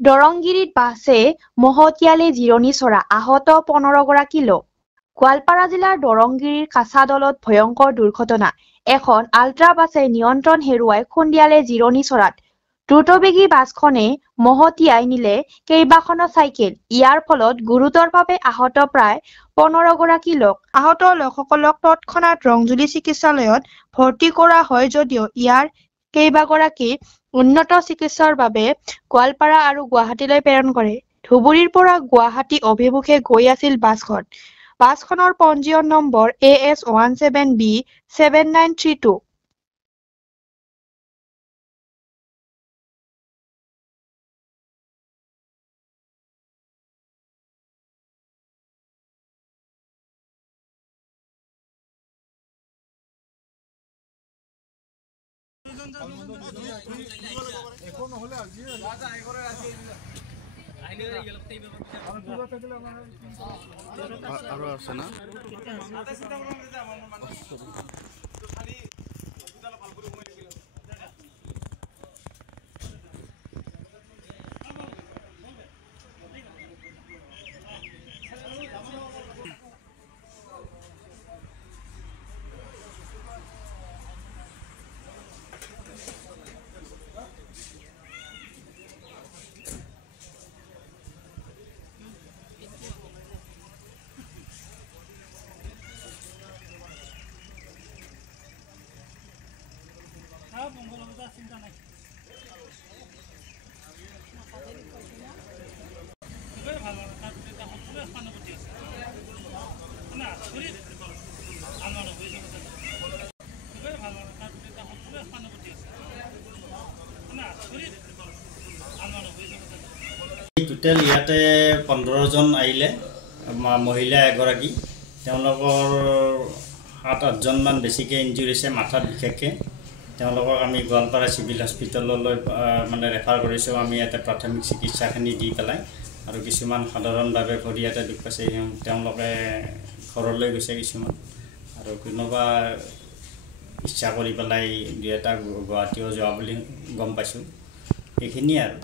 দৰংগিৰিত বাছে মহতিয়ালে জিৰণি চৰা আহত 15 গৰাকী লোক। গোৱালপাৰা জিলাৰ দৰংগিৰিৰ কাছাদলত ভয়ংকৰ দুৰ্ঘটনা। এখন আল্ট্ৰা বাছে নিয়ন্ত্ৰণ হেৰুৱাই খুন্দিয়ালে জিৰণি চৰাত। দ্ৰুতবেগী বাছখনে মহতিয়াই নিলে কেইবাখনো চাইকেল। ইয়াৰ ফলত গুৰুতৰভাৱে আহত প্ৰায় 15 গৰাকী লোক। আহত লোকসকলক তৎক্ষণাত ৰংজুলি চিকিৎসালয়ত ভৰ্তি কৰা হয় যদিও ইয়াৰ কেইবাগৰাকী উন্নত চিকিৎসাৰ বাবে গোৱালপাৰা আৰু গুৱাহাটীলৈ প্ৰেৰণ কৰে। ধুবুৰীৰ পৰা গুৱাহাটী অভিমুখে গৈ আছিল বাছখন। বাছখনৰ পঞ্জীয়ন নম্বৰ AS17B 7932। আৰু আছে না টোটেল ইয়াতে 15 জন আহিলে মহিলা এগৰাকী তেওঁলোকৰ 7-8 জন মান বেছিকৈ ইনজুৰি হৈছে মাথাত বিশেষকৈ তেওঁলোকক আমি গোৱালপাৰা চিভিল হস্পিটেললৈ মানে ৰেফাৰ কৰিছোঁ আমি ইয়াতে প্ৰাথমিক চিকিৎসাখিনি দি পেলাই আৰু কিছুমান সাধাৰণভাৱে ভৰি ইয়াতে দুখ পাইছে তেওঁলোকে ঘৰলৈ গৈছে কিছুমান আৰু কোনোবা ইচ্ছা কৰি পেলাই দুই এটা গুৱাহাটীও যোৱা বুলি গম পাইছোঁ এইখিনিয়ে আৰু